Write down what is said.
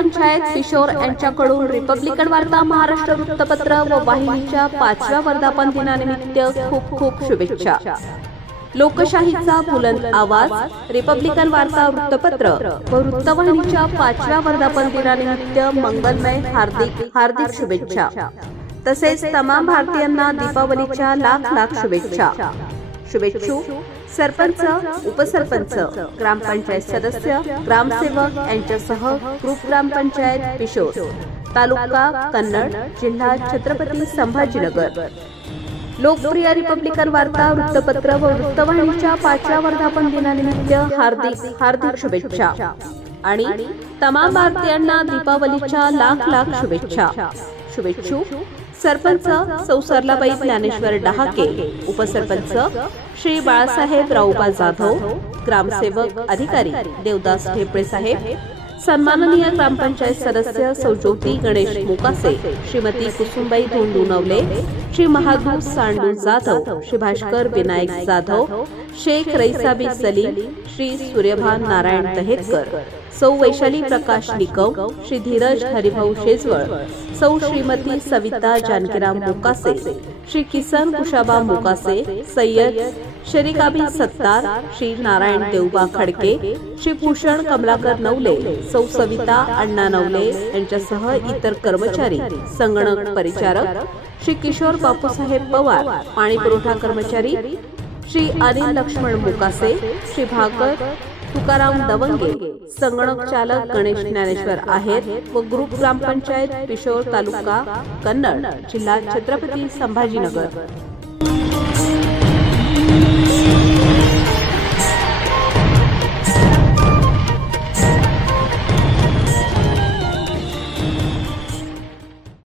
ग्रामपंचायत किशोर यांच्याकडून रिपब्लिकन वार्ता महाराष्ट्र वृत्तपत्र व वाहिनीच्या 5व्या वर्धापन दिनानिमित्त खूप खूप शुभेच्छा। लोकशाहीचा बुलंद आवाज रिपब्लिकन वार्ता वृत्तपत्र व वृत्तवाहिनीच्या 5व्या वर्धापन दिनानिमित्त मंगलमय हार्दिक शुभेच्छा। तसेच तमाम भारतीयांना दीपावलीच्या लाख शुभेच्छा। शुभेच्छुक सरपंच, उपसरपंच, ग्रामपंचायत सदस्य, ग्रामसेवक यांच्यासह ग्रुप ग्रामपंचायत किशोर, तालुका कन्नड, जिल्हा छत्रपती संभाजीनगर। लोकप्रिय रिपब्लिकन वार्ता वृत्तपत्र व वृत्तवाहिनीच्या 5व्या वर्धापन दिनानिमित्त हार्दिक शुभेच्छा आणि तमाम भारतीयांना दीपावलीच्या लाख शुभेच्छा। शुभेच्छुक सरपंच सौ सरलाबाई ज्ञानेश्वर डहाके, उपसरपंच श्री बाळासाहेब राऊबा जाधव, ग्रामसेवक अधिकारी देवदास ढेपळे साहेब, सन्माननीय ग्रामपंचायत सदस्य सौ ज्योती गणेश मोकासे, श्रीमती कुसुमबाई धोंडू नवले, श्री महादू सांडू जाधव, श्री भास्कर विनायक जाधव, शेख रईसाबी सलीम, श्री सूर्यभान नारायण तहेतकर, सौ वैशाली प्रकाश निकम, श्री धीरज हरिभाऊ शेजवळ, सौ श्रीमती सविता जानकीराम मोकासे, श्री किसन कुशाबा मोकासे, सय्यद शरीकाबी सत्तार, श्री नारायण देवबा खडके, श्री भूषण कमलाकर नवले, सौ सविता अण्णा नवले यांच्यासह इतर कर्मचारी, संगणक परिचारक, श्री किशोर बापूसाहेब पवार, पाणी पुरवठा कर्मचारी, श्री अनिल लक्ष्मण मोकासे, श्री भागवत तुकाराम दवंगे, संगणक चालक गणेश ज्ञानेश्वर आहेर व ग्रुप ग्रामपंचायत किशोर, तालुका कन्नड, जिल्हा छत्रपती संभाजीनगर।